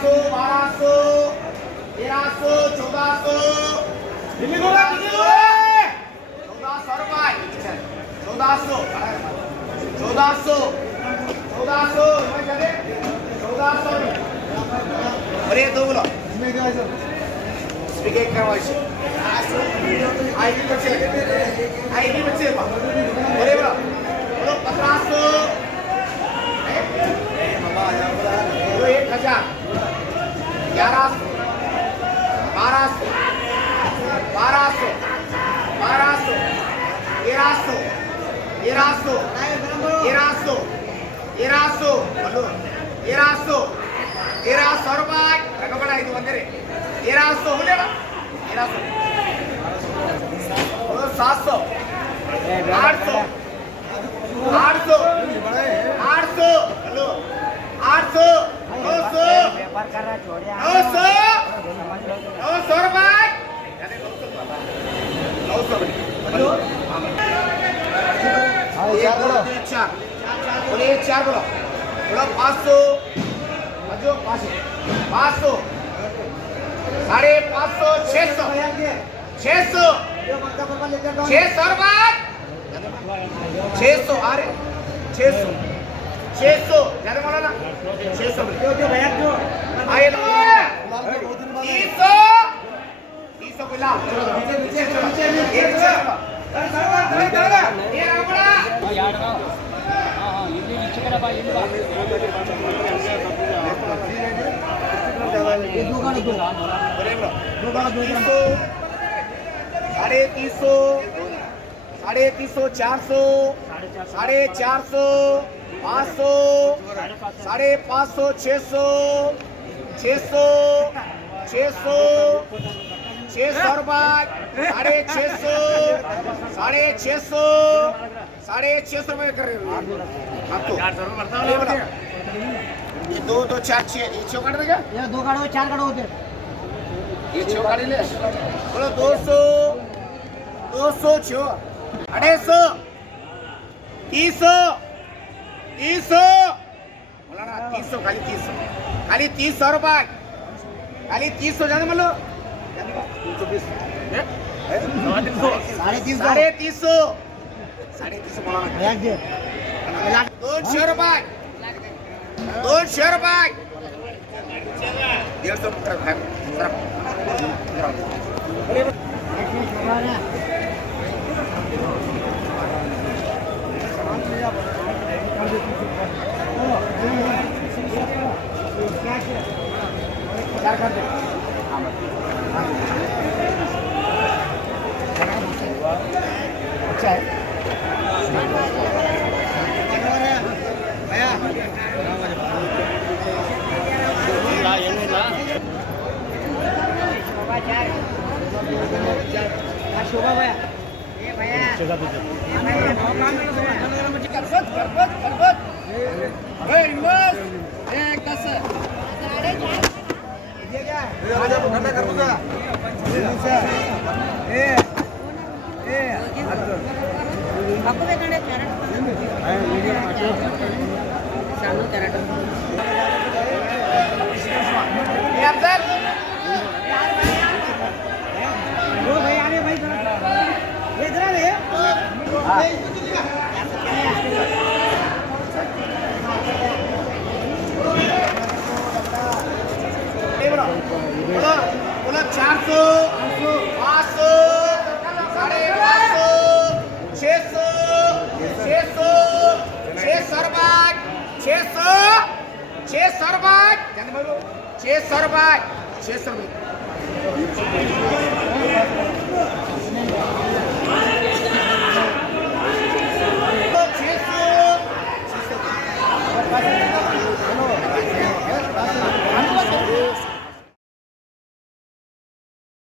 1100 1200 1300 1400 1400 रुपये 1400 अरे दो बोलो स्पीकर करवाइए आईडी बच्चे अरे बोलो 1500 1000 1100 1200 1300 रुपये रकबड़ा ಇದು ಬಂದರೆ 1300 ಹುಲಿಯಲ್ಲ 700 800 हेलो 800 900 व्यापार कर रहा छोड़ 900 रुपये 900 बोले 4 बोलो 500 500 550 600 रुपये 600 अरे 600 ज्यादा बोला ना 600 आए 300 बोला साढ़े 300 400 450 500 550 600 रुपये 650 रुपये कर रहे हो आपको 400 रुपये ये 2 2 4 6 ये 6 काट देगा ये 2 काटो 4 काटो होते ये 6 काट ले बोलो 200 6 250 300 बोला ना 300 खाली 300 रुपये खाली 300 जाने मान लो 350 बोला ना 200 रुपये शोभा भैया ये भैया बोला 400 500 550 600 रुपये 600 रुपये